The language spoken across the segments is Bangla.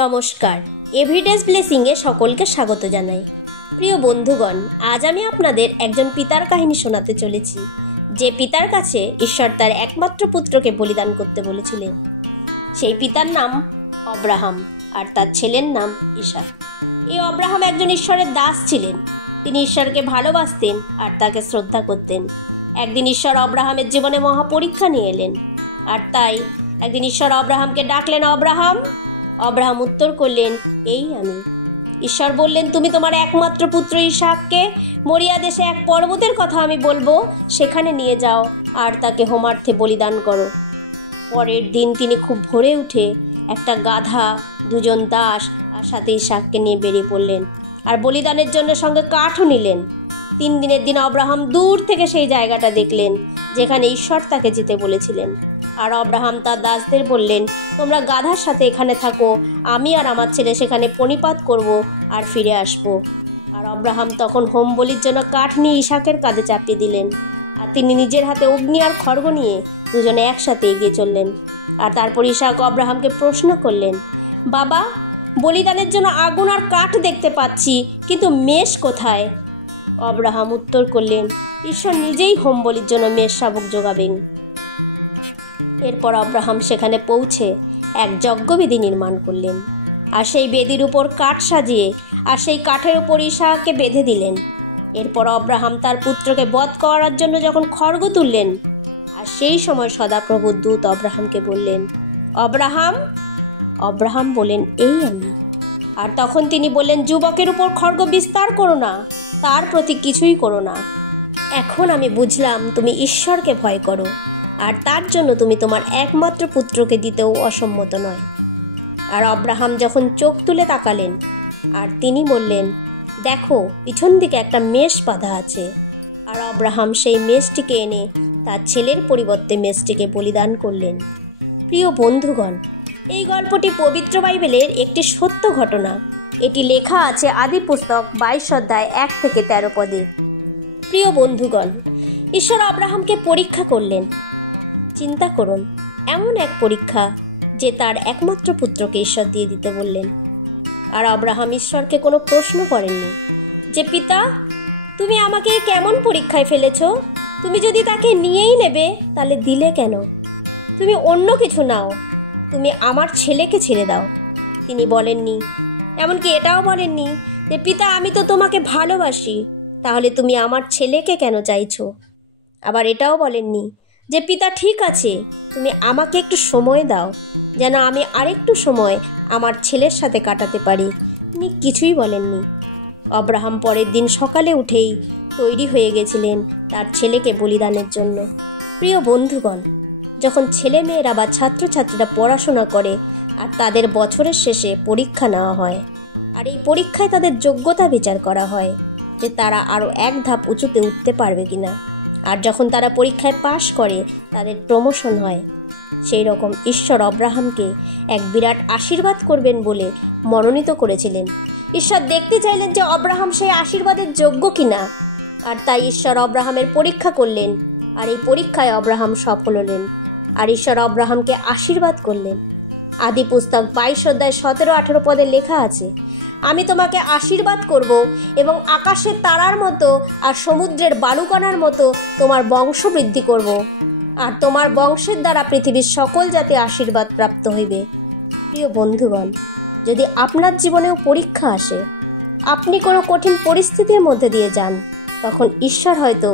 নমস্কার, এভরিডেজ ব্লেসিংয়ে সকলকে স্বাগত জানাই। প্রিয় বন্ধুগণ, আজ আমি আপনাদের একজন পিতার কাহিনী শোনাতে চলেছি, যে পিতার কাছে ঈশ্বর তার একমাত্র পুত্রকে বলিদান করতে বলেছিলেন। সেই পিতার নাম অব্রাহাম আর তার ছেলের নাম ইসাক। এই অব্রাহাম একজন ঈশ্বরের দাস ছিলেন। তিনি ঈশ্বরকে ভালোবাসতেন আর তাকে শ্রদ্ধা করতেন। একদিন ঈশ্বর অব্রাহামের জীবনে মহাপরীক্ষা নিয়ে এলেন, আর তাই একদিন ঈশ্বর অব্রাহামকে ডাকলেন, অব্রাহাম। অব্রাহাম উত্তর করলেন, এই আমি। ঈশ্বর বললেন, তুমি তোমার একমাত্র পুত্র ইসাককে মরিয়া দেশে এক পর্বতের কথা আমি বলবো, সেখানে নিয়ে যাও আর তাকে হোমার্থে বলিদান করো। পরের দিন তিনি খুব ভোরে উঠে একটা গাধা, দুজন দাস আর সাথে ইসাককে নিয়ে বেরিয়ে পড়লেন, আর বলিদানের জন্য সঙ্গে কাঠও নিলেন। 3 দিনের দিন অব্রাহাম দূর থেকে সেই জায়গাটা দেখলেন যেখানে ঈশ্বর তাকে যেতে বলেছিলেন। আর অব্রাহাম তার দাসদের বললেন, তোমরা গাধার সাথে এখানে থাকো, আমি আর আমার ছেলে সেখানে পরিপাত করব আর ফিরে আসব। আর অব্রাহাম তখন হোম বলির জন্য কাঠ নিয়ে ইসাকের কাঁধে চাপিয়ে দিলেন, আর তিনি নিজের হাতে অগ্নি আর খড়গ নিয়ে দুজনে একসাথে এগিয়ে চললেন। আর তারপর ইসাক অব্রাহামকে প্রশ্ন করলেন, বাবা, বলিদানের জন্য আগুন আর কাঠ দেখতে পাচ্ছি, কিন্তু মেষ কোথায়? অব্রাহাম উত্তর করলেন, ঈশ্বর নিজেই হোম বলির জন্য মেষ শাবক যোগাবেন। এরপর অব্রাহাম সেখানে পৌঁছে এক যজ্ঞবেদী নির্মাণ করলেন, আর সেই বেদির উপর কাঠ সাজিয়ে আর সেই কাঠের উপর ইসাককে বেঁধে দিলেন। এরপর অব্রাহাম তার পুত্রকে বধ করার জন্য যখন খড়গ তুললেন, আর সেই সময় সদাপ্রভুর দূত অব্রাহামকে বললেন, অব্রাহাম। অব্রাহাম বলেন, এই আমি। আর তখন তিনি বললেন, যুবকের উপর খড়গ বিস্তার করো না, তার প্রতি কিছুই করো না। এখন আমি বুঝলাম তুমি ঈশ্বরকে ভয় করো, আর তার জন্য তুমি তোমার একমাত্র পুত্রকে দিতেও অসম্মত নয়। আর অব্রাহাম যখন চোখ তুলে তাকালেন, আর তিনি বললেন, দেখো, পিছন দিকে একটা মেষ বাঁধা আছে। আর অব্রাহাম সেই মেষটিকে এনে তার ছেলের পরিবর্তে মেষটিকে বলিদান করলেন। প্রিয় বন্ধুগণ, এই গল্পটি পবিত্র বাইবেলের একটি সত্য ঘটনা। এটি লেখা আছে আদি পুস্তক 22 অধ্যায় 1 থেকে 13 পদে। প্রিয় বন্ধুগণ, ঈশ্বর অব্রাহামকে পরীক্ষা করলেন। চিন্তা করুন, এমন এক পরীক্ষা যে তার একমাত্র পুত্রকে ঈশ্বর দিয়ে দিতে বললেন। আর অব্রাহাম ঈশ্বরকে কোনো প্রশ্ন করেননি যে, পিতা, তুমি আমাকে কেমন পরীক্ষায় ফেলেছ? তুমি যদি তাকে নিয়েই নেবে, তাহলে দিলে কেন? তুমি অন্য কিছু নাও, তুমি আমার ছেলেকে ছেড়ে দাও। তিনি বলেননি, এমনকি এটাও বলেননি যে, পিতা, আমি তো তোমাকে ভালোবাসি, তাহলে তুমি আমার ছেলেকে কেন চাইছো? আবার এটাও বলেননি যে, পিতা, ঠিক আছে, তুমি আমাকে একটু সময় দাও, যেন আমি আরেকটু সময় আমার ছেলের সাথে কাটাতে পারি। তিনি কিছুই বলেননি। অব্রাহাম পরের দিন সকালে উঠেই তৈরি হয়ে গেছিলেন তার ছেলেকে বলিদানের জন্য। প্রিয় বন্ধুগণ, যখন ছেলেমেয়েরা বা ছাত্রছাত্রীরা পড়াশোনা করে আর তাদের বছরের শেষে পরীক্ষা নেওয়া হয়, আর এই পরীক্ষায় তাদের যোগ্যতা বিচার করা হয় যে তারা আরও এক ধাপ উঁচুতে উঠতে পারবে কিনা, আর যখন তারা পরীক্ষায় পাশ করে তাদের প্রমোশন হয়, সেই রকম ঈশ্বর অব্রাহামকে এক বিরাট আশীর্বাদ করবেন বলে মনোনীত করেছিলেন। ঈশ্বর দেখতে চাইলেন যে অব্রাহাম সেই আশীর্বাদের যোগ্য কিনা, আর তাই ঈশ্বর অব্রাহামের পরীক্ষা করলেন, আর এই পরীক্ষায় অব্রাহাম সফল হলেন, আর ঈশ্বর অব্রাহামকে আশীর্বাদ করলেন। আদি পুস্তক 22 অধ্যায় 17-18 পদে লেখা আছে, আমি তোমাকে আশীর্বাদ করব এবং আকাশের তারার মতো আর সমুদ্রের বালুকণার মতো তোমার বংশ বৃদ্ধি করব, আর তোমার বংশের দ্বারা পৃথিবীর সকল জাতি আশীর্বাদ প্রাপ্ত হইবে। প্রিয় বন্ধুগণ, যদি আপনার জীবনেও পরীক্ষা আসে, আপনি কোনো কঠিন পরিস্থিতির মধ্যে দিয়ে যান, তখন ঈশ্বর হয়তো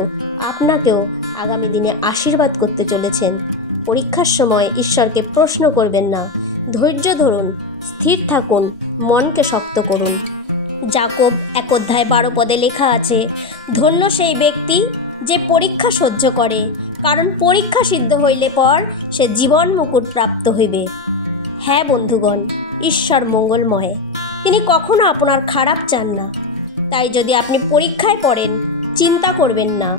আপনাকেও আগামী দিনে আশীর্বাদ করতে চলেছেন। পরীক্ষার সময় ঈশ্বরকে প্রশ্ন করবেন না, ধৈর্য ধরুন, স্থির থাকুন, মনকে শক্ত করুন। যাকোব 1 অধ্যায় 12 পদে লেখা আছে, ধন্য সেই ব্যক্তি যে পরীক্ষা সহ্য করে, কারণ পরীক্ষা সিদ্ধ হইলে পর সে জীবন মুকুট প্রাপ্ত হইবে। হ্যাঁ বন্ধুগণ, ঈশ্বর মঙ্গলময়, তিনি কখনো আপনার খারাপ চান না। তাই যদি আপনি পরীক্ষায় পড়েন, চিন্তা করবেন না।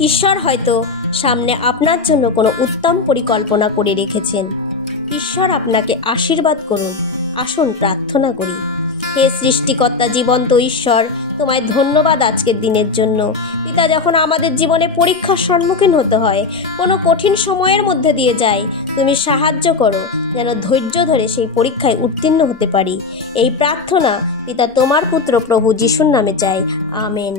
ঈশ্বর হয়তো সামনে আপনার জন্য কোনো উত্তম পরিকল্পনা করে রেখেছেন। ঈশ্বর আপনাকে আশীর্বাদ করুন। আসুন প্রার্থনা করি। হে সৃষ্টিকর্তা জীবন্ত ঈশ্বর, তোমায় ধন্যবাদ আজকের দিনের জন্য। পিতা, যখন আমাদের জীবনে পরীক্ষার সম্মুখীন হতে হয়, কোনো কঠিন সময়ের মধ্যে দিয়ে যায়, তুমি সাহায্য করো যেন ধৈর্য ধরে সেই পরীক্ষায় উত্তীর্ণ হতে পারি। এই প্রার্থনা পিতা তোমার পুত্র প্রভু যিশুর নামে চাই, আমেন।